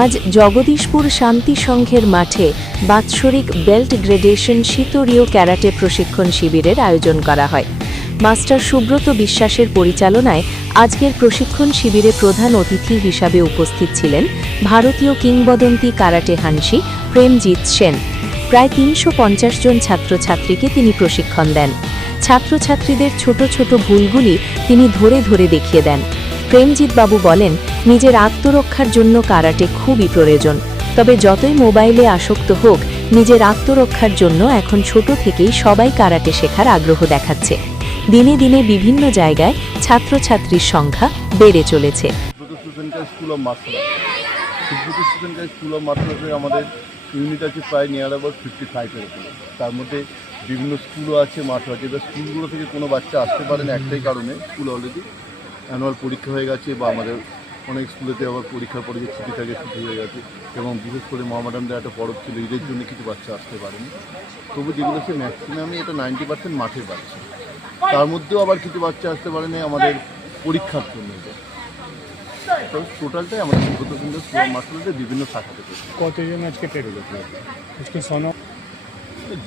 আজ জগদীশপুর শান্তি সংঘের মাঠে বাৎসরিক বেল্ট গ্রেডেশন শীতরীয় ক্যারাটে প্রশিক্ষণ শিবিরের আয়োজন করা হয়। মাস্টার সুব্রত বিশ্বাসের পরিচালনায় আজকের প্রশিক্ষণ শিবিরে প্রধান অতিথি হিসাবে উপস্থিত ছিলেন ভারতীয় কিংবদন্তি কারাটে হানসি প্রেমজিৎ সেন। প্রায় ৩৫০ জন ছাত্রছাত্রীকে তিনি প্রশিক্ষণ দেন। ছাত্রছাত্রীদের ছোট ছোট ভুলগুলি তিনি ধরে ধরে দেখিয়ে দেন। প্রেমজিৎ বাবু বলেন, নিজের আত্মরক্ষার জন্য কারাটে খুবই প্রয়োজন, তবে যতই মোবাইলে আসক্ত হোক, নিজের আত্মরক্ষার জন্য এখন ছোট থেকেই সবাই কারাটে শেখার আগ্রহ দেখাচ্ছে। দিনে দিনে বিভিন্ন জায়গায় ছাত্রছাত্রীর সংখ্যা বেড়ে চলেছে। আমাদের ইউনিট আছে প্রায় নিয়ার অ্যাবাউট 55-এর উপরে। তার মধ্যে বিভিন্ন স্কুলও আছে, মাঠও আছে। এবার স্কুলগুলো থেকে কোনো বাচ্চা আসতে পারে না একটাই কারণে, স্কুল অলরেডি অ্যানুয়াল পরীক্ষা হয়ে গেছে, বা আমাদের অনেক স্কুলেতে আবার পরীক্ষার পরে যে ছুটি থাকে ছুটি হয়ে গেছে, এবং বিশেষ করে মহামাডানদের একটা পরব ছিল, ঈদের জন্য কিছু বাচ্চা আসতে পারেনি। তবু যেগুলো সে ম্যাক্সিমামই এটা 90% মাঠের বাচ্চা। তার মধ্যেও আবার কিছু বাচ্চা আসতে পারেনি আমাদের পরীক্ষার জন্য। তো টোটালটাই আমাদের সুব্রত স্কুল মাস্টারদের বিভিন্ন শাখা থেকে। কতজন আজকে ট্রেনিং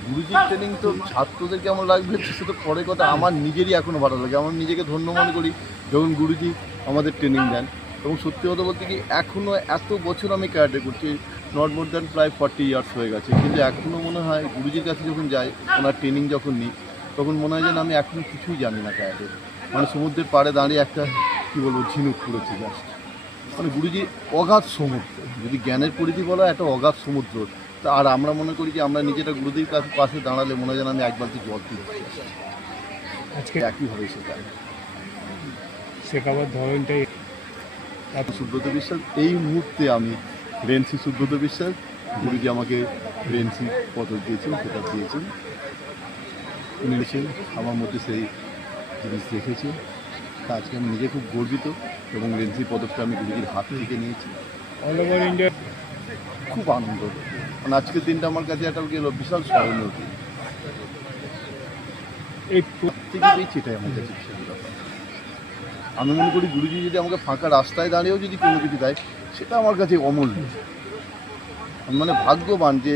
গুরুজির ট্রেনিং তো ছাত্রদের কেমন লাগবে সে তো পরে কথা। আমার নিজেরই এখনও ভালো লাগে, আমার নিজেকে ধন্য মনে করি যখন গুরুজি আমাদের ট্রেনিং দেন। এবং সত্যি কথা বলতে কি, এখনও এত বছর আমি ক্যারাটে করছি, নট মোর দ্যান প্রায় 40 ইয়ার্স হয়ে গেছে, কিন্তু এখনও মনে হয় গুরুজির কাছে যখন যাই, ওনার ট্রেনিং যখন নিই, তখন মনে হয় যেন আমি এখনও কিছুই জানি না ক্যারাটে। মানে সমুদ্রের পাড়ে দাঁড়িয়ে একটা কী বলবো ঝিনুক করেছি জাস্ট। মানে গুরুজি অগাধ সমুদ্র, যদি জ্ঞানের পরিধি বলা একটা অগাধ সমুদ্র। তা আর আমরা মনে করি যে আমরা নিজেরা গুরুজির কাছে পাশে দাঁড়ালে মনে হয় যেন আমি এক বালতি জল দিচ্ছি আজকে। একইভাবে শেখাবার ধরনটাই এত সুব্রত বিশ্বাস। এই মুহূর্তে আমি রেন্সি সুব্রত বিশ্বাস, গুরুজি আমাকে রেন্সি পদক দিয়েছেন, সেটা দিয়েছেন উনি। আমার মধ্যে সেই জিনিস দেখেছি, তা আজকে আমি নিজে খুব গর্বিত। এবং রেন্সি পদকটা আমি গুরুজির হাত থেকে নিয়েছি। অল ওভার ইন্ডিয়া খুব আনন্দ। মানে আজকের দিনটা আমার কাছে একটা বিশাল স্মরণীয় দিন। এই থেকে পেয়েছি, এটাই আমার কাছে বিশাল ব্যাপার। আমি মনে করি গুরুজি যদি আমাকে ফাঁকা রাস্তায় দাঁড়িয়েও যদি কোনো কিছু দেয়, সেটা আমার কাছে অমূল্য। আমি মানে ভাগ্যবান যে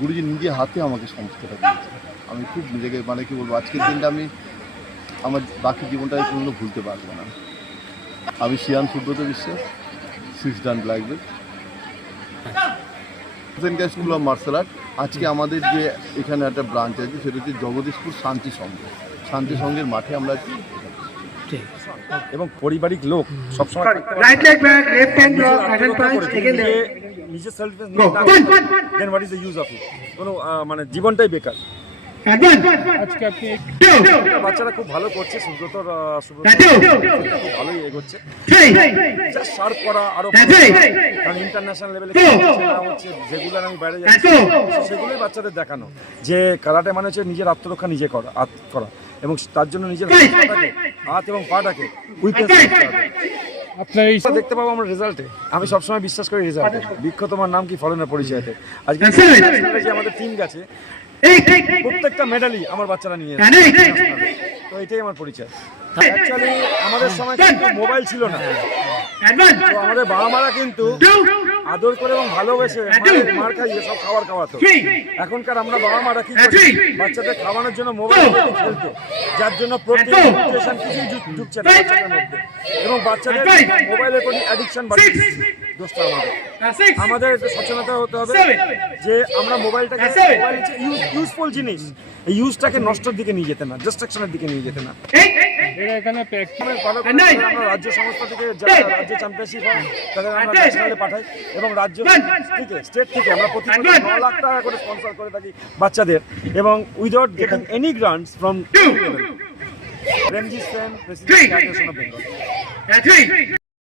গুরুজি নিজে হাতে আমাকে সমস্তটা দিয়েছে। আমি খুব নিজেকে মানে কী বলবো, আজকের দিনটা আমি আমার বাকি জীবনটা কোনো ভুলতে পারবো না। আমি Xi'an Subrata Biswas, 6 dan black belt, school of martial art. আজকে আমাদের যে এখানে একটা ব্রাঞ্চ আছে, সেটা হচ্ছে জগদীশপুর শান্তি সংঘ। শান্তি সংঘের মাঠে আমরা আছি। এবং পারিবারিক লোক সবসময় নিজের self then what is the use of it. কোনো মানে জীবনটাই বেকার। আজকে আপনি বাচ্চারা খুব ভালো করছে, সুব্রত খুব ভালোই এগোচ্ছে। জাস্ট শার্প করা আরো, কারণ ইন্টারন্যাশনাল লেভেলে হচ্ছে যেগুলো আমি বাইরে যাচ্ছি সেগুলোই বাচ্চাদের দেখানো যে কারাটে মানে হচ্ছে নিজের আত্মরক্ষা নিজে করা এবং তার জন্য নিজের হাত এবং পাটাকে উইকনেস করতে হবে। আপনার এই দেখতে পাবো আমরা রেজাল্টে। আমি সবসময় বিশ্বাস করি রেজাল্টে। বৃক্ষ তোমার নাম কি, ফলনের পরিচয়তে। আজকে যে আমাদের টিম গেছে, প্রত্যেকটা মেডালই আমার বাচ্চারা নিয়ে এসেছে। তো এটাই আমার পরিচয়। অ্যাকচুয়ালি আমাদের সময় কিন্তু মোবাইল ছিল না, তো আমাদের বাবা মারা কিন্তু আদর করে এবং ভালোবেসে মার খাইয়ে সব খাওয়াতো। এখনকার আমরা বাবা মারা কি করি, বাচ্চাদের খাওয়ানোর জন্য মোবাইল খেলতো, যার জন্য প্রোটিন নিউট্রিশন কিছুই ঢুকছে না বাচ্চাদের মধ্যে, এবং বাচ্চাদের মোবাইলের প্রতি অ্যাডিকশন বাড়ছে। দোষটা আমাদের একটু সচেতনতা হতে হবে যে আমরা মোবাইলটাকে, মোবাইল হচ্ছে ইউজফুল জিনিস, এই ইউজটাকে নষ্টের দিকে নিয়ে যেতে না, ডিস্ট্রাকশনের দিকে নিয়ে যেতে না। এখানে আমরা রাজ্য সংস্থা থেকে যারা রাজ্য চ্যাম্পিয়নশিপ হয় তাদের আমরা ন্যাশনালে পাঠাই, এবং রাজ্য থেকে স্টেট থেকে আমরা প্রতি বছর 9 লাখ টাকা করে স্পন্সর করে থাকি বাচ্চাদের, এবং without getting any grants from Premjit Sen, president of Bengal.